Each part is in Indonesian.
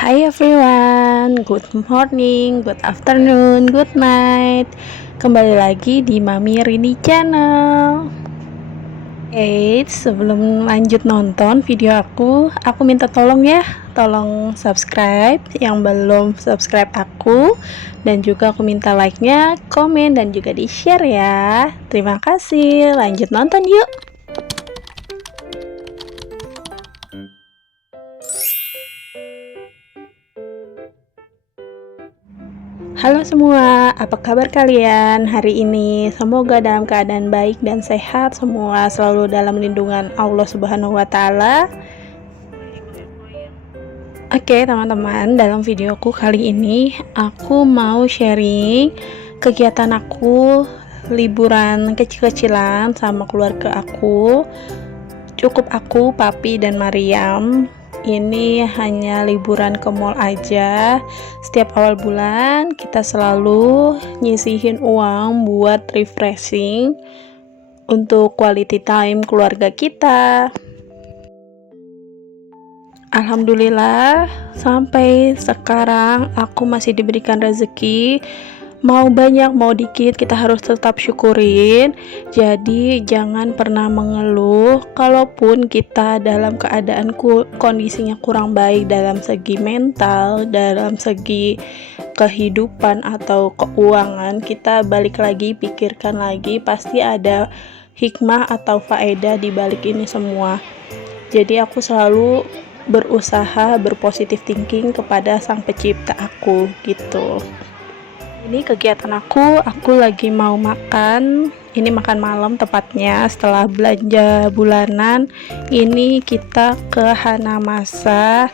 Hi everyone, good morning, good afternoon, good night. Kembali lagi di Mami Rini Channel. Sebelum lanjut nonton video aku minta tolong ya, tolong subscribe yang belum subscribe aku, dan juga aku minta like-nya, komen, dan juga di-share ya. Terima kasih, lanjut nonton yuk. Halo semua, apa kabar kalian hari ini? Semoga dalam keadaan baik dan sehat semua, selalu dalam lindungan Allah Subhanahu wa Ta'ala. Oke, teman-teman, dalam videoku kali ini aku mau sharing kegiatan aku liburan kecil-kecilan sama keluarga aku. Cukup aku, Papi, dan Mariam. Ini hanya liburan ke mall aja. Setiap awal bulan kita selalu nyisihin uang buat refreshing untuk quality time keluarga kita. Alhamdulillah sampai sekarang aku masih diberikan rezeki. Mau banyak mau dikit kita harus tetap syukurin. Jadi jangan pernah mengeluh kalaupun kita dalam keadaan kondisinya kurang baik dalam segi mental, dalam segi kehidupan atau keuangan. Kita balik lagi, pikirkan lagi, pasti ada hikmah atau faedah di balik ini semua. Jadi aku selalu berusaha berpositif thinking kepada sang pencipta aku gitu. Ini kegiatan aku lagi mau makan. Ini makan malam tepatnya setelah belanja bulanan. Ini kita ke Hanamasa.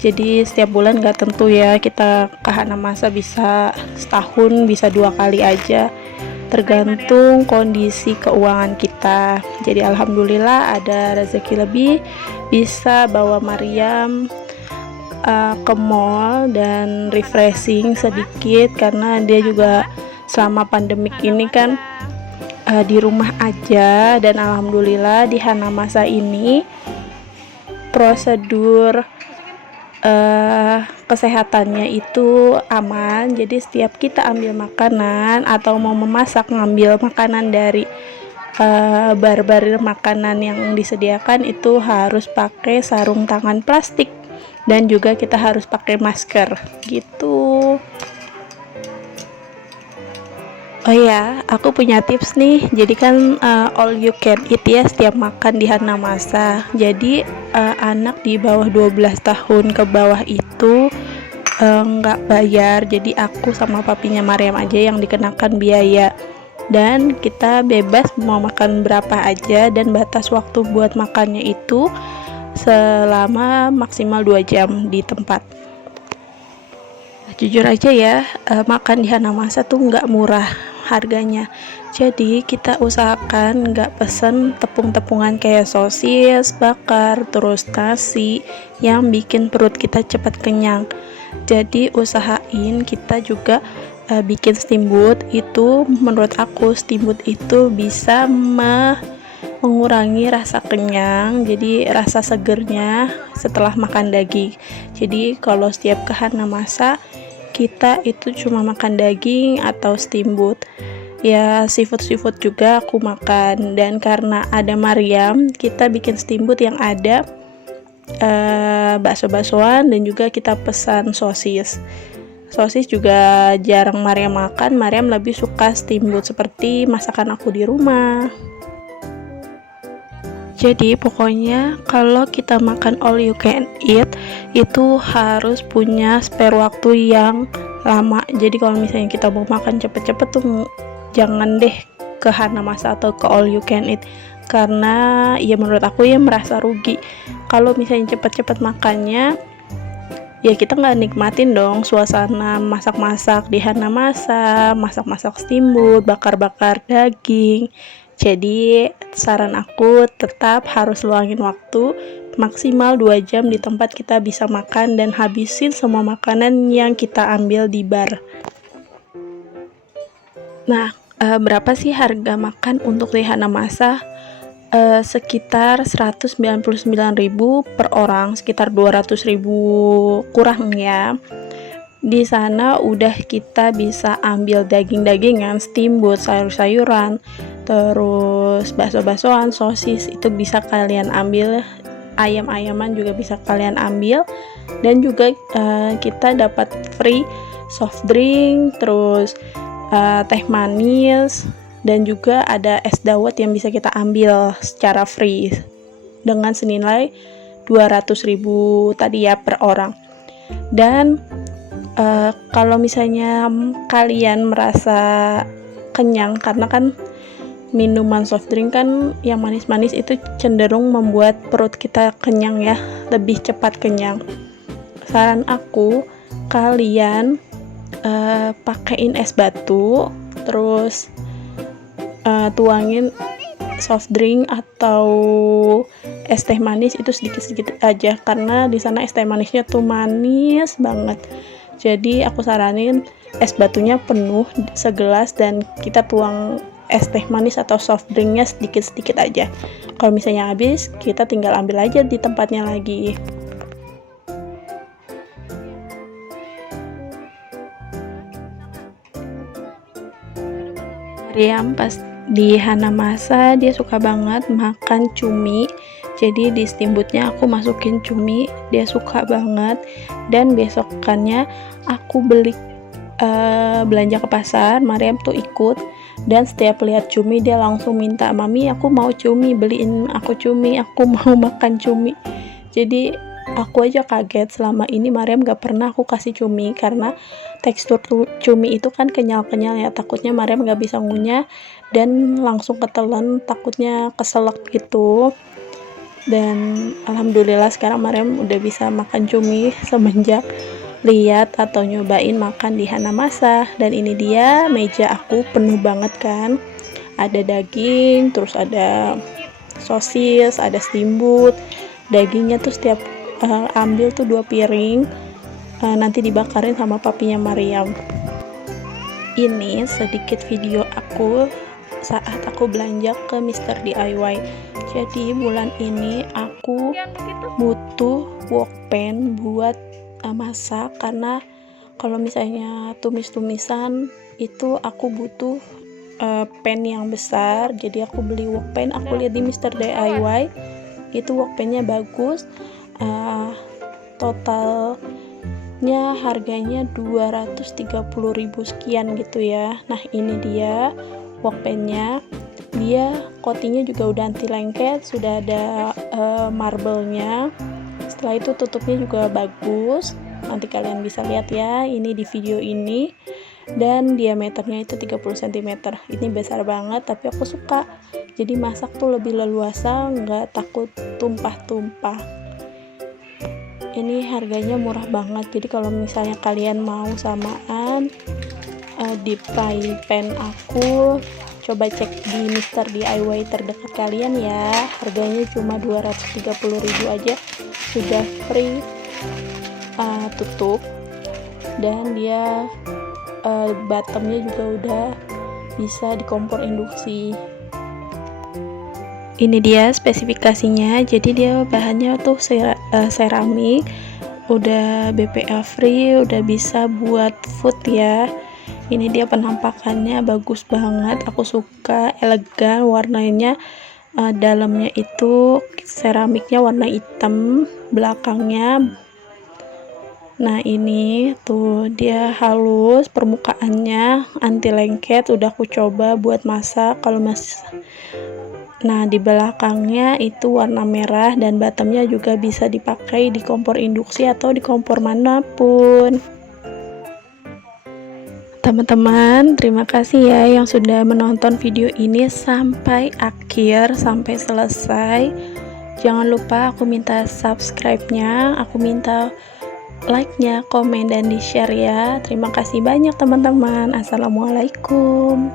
Jadi setiap bulan gak tentu ya kita ke Hanamasa, bisa setahun, bisa 2 kali aja, tergantung kondisi keuangan kita. Jadi alhamdulillah ada rezeki lebih, bisa bawa Mariam ke mall dan refreshing sedikit, karena dia juga selama pandemik ini kan di rumah aja. Dan alhamdulillah di Hanamasa ini prosedur kesehatannya itu aman. Jadi setiap kita ambil makanan atau mau memasak, ngambil makanan dari bar-bar makanan yang disediakan itu harus pakai sarung tangan plastik, dan juga kita harus pakai masker gitu. Oh ya, aku punya tips nih. Jadi kan all you can eat ya setiap makan di Hanamasa. Jadi anak di bawah 12 tahun ke bawah itu nggak bayar. Jadi aku sama papinya Mariam aja yang dikenakan biaya. Dan kita bebas mau makan berapa aja, dan batas waktu buat makannya itu selama maksimal 2 jam di tempat. Jujur aja ya, makan di Hanamasa tuh nggak murah harganya. Jadi kita usahakan nggak pesen tepung-tepungan kayak sosis bakar, terus nasi yang bikin perut kita cepat kenyang. Jadi usahain kita juga bikin steamboat. Itu menurut aku steamboat itu bisa mengurangi rasa kenyang, jadi rasa segernya setelah makan daging. Jadi kalau setiap ke Hanamasa kita itu cuma makan daging atau steamboat ya. Seafood juga aku makan, dan karena ada Mariam kita bikin steamboat yang ada bakso-baksoan, dan juga kita pesan sosis juga jarang Mariam makan. Mariam lebih suka steamboat seperti masakan aku di rumah. Jadi pokoknya kalau kita makan all you can eat itu harus punya spare waktu yang lama. Jadi kalau misalnya kita mau makan cepet-cepet tuh jangan deh ke Hanamasa atau ke all you can eat, karena ya menurut aku ya merasa rugi. Kalau misalnya cepet-cepet makannya ya kita nggak nikmatin dong suasana masak-masak di Hanamasa, masak-masak steamboat, bakar-bakar daging. Jadi saran aku tetap harus luangin waktu maksimal 2 jam di tempat kita bisa makan dan habisin semua makanan yang kita ambil di bar. Nah, berapa sih harga makan untuk di Hanamasa? sekitar 199.000 per orang, sekitar 200.000 kurang ya. Di sana udah kita bisa ambil daging-dagingan, steamboat, sayur-sayuran, terus bakso-baksoan, sosis itu bisa kalian ambil, ayam-ayaman juga bisa kalian ambil, dan juga kita dapat free soft drink, terus teh manis, dan juga ada es dawet yang bisa kita ambil secara free dengan senilai 200.000 tadi ya per orang. Dan kalau misalnya kalian merasa kenyang, karena kan minuman soft drink kan yang manis-manis itu cenderung membuat perut kita kenyang ya, lebih cepat kenyang. Saran aku, kalian pakein es batu, terus tuangin soft drink atau es teh manis itu sedikit-sedikit aja, karena di sana es teh manisnya tuh manis banget. Jadi aku saranin es batunya penuh segelas dan kita tuang es teh manis atau soft drinknya sedikit-sedikit aja. Kalau misalnya habis, kita tinggal ambil aja di tempatnya lagi. Mariam pas di Hanamasa dia suka banget makan cumi, jadi di steamboatnya aku masukin cumi, dia suka banget. Dan besokannya aku beli belanja ke pasar, Mariam tuh ikut, dan setiap lihat cumi dia langsung minta, "Mami, aku mau cumi, beliin aku cumi, aku mau makan cumi." Jadi aku aja kaget, selama ini Mariam gak pernah aku kasih cumi karena tekstur cumi itu kan kenyal-kenyal ya, takutnya Mariam gak bisa ngunyah dan langsung ketelan, takutnya keselak gitu. Dan alhamdulillah sekarang Mariam udah bisa makan cumi semenjak lihat atau nyobain makan di Hanamasa. Dan ini dia meja aku penuh banget kan, ada daging, terus ada sosis, ada steamboat. Dagingnya tuh setiap ambil tuh 2 piring, nanti dibakarin sama papinya Mariam. Ini sedikit video aku saat aku belanja ke Mr. DIY. Jadi bulan ini aku butuh wokpen buat masak, karena kalau misalnya tumis-tumisan itu aku butuh pan yang besar. Jadi aku beli wokpen, aku lihat di Mr. DIY itu wokpennya bagus, totalnya harganya 230.000 sekian gitu ya. Nah ini dia wokpennya, dia coatingnya juga udah anti lengket, sudah ada marble-nya. Setelah itu tutupnya juga bagus, nanti kalian bisa lihat ya ini di video ini. Dan diameternya itu 30 cm, ini besar banget tapi aku suka, jadi masak tuh lebih leluasa, nggak takut tumpah-tumpah. Ini harganya murah banget, jadi kalau misalnya kalian mau samaan di frying pan aku, coba cek di Mr. DIY terdekat kalian ya, harganya cuma 230.000 aja, sudah free tutup, dan dia bottomnya juga udah bisa di kompor induksi. Ini dia spesifikasinya, jadi dia bahannya tuh seramik, udah BPA free, udah bisa buat food ya. Ini dia penampakannya bagus banget, aku suka, elegan, warnanya dalamnya itu seramiknya warna hitam, belakangnya. Nah ini tuh dia halus, permukaannya anti lengket, udah aku coba buat masak kalau masih. Nah di belakangnya itu warna merah, dan bottomnya juga bisa dipakai di kompor induksi atau di kompor manapun. Teman-teman, terima kasih ya yang sudah menonton video ini sampai akhir, sampai selesai. Jangan lupa aku minta subscribe-nya, aku minta like-nya, komen, dan di-share ya. Terima kasih banyak teman-teman. Assalamualaikum.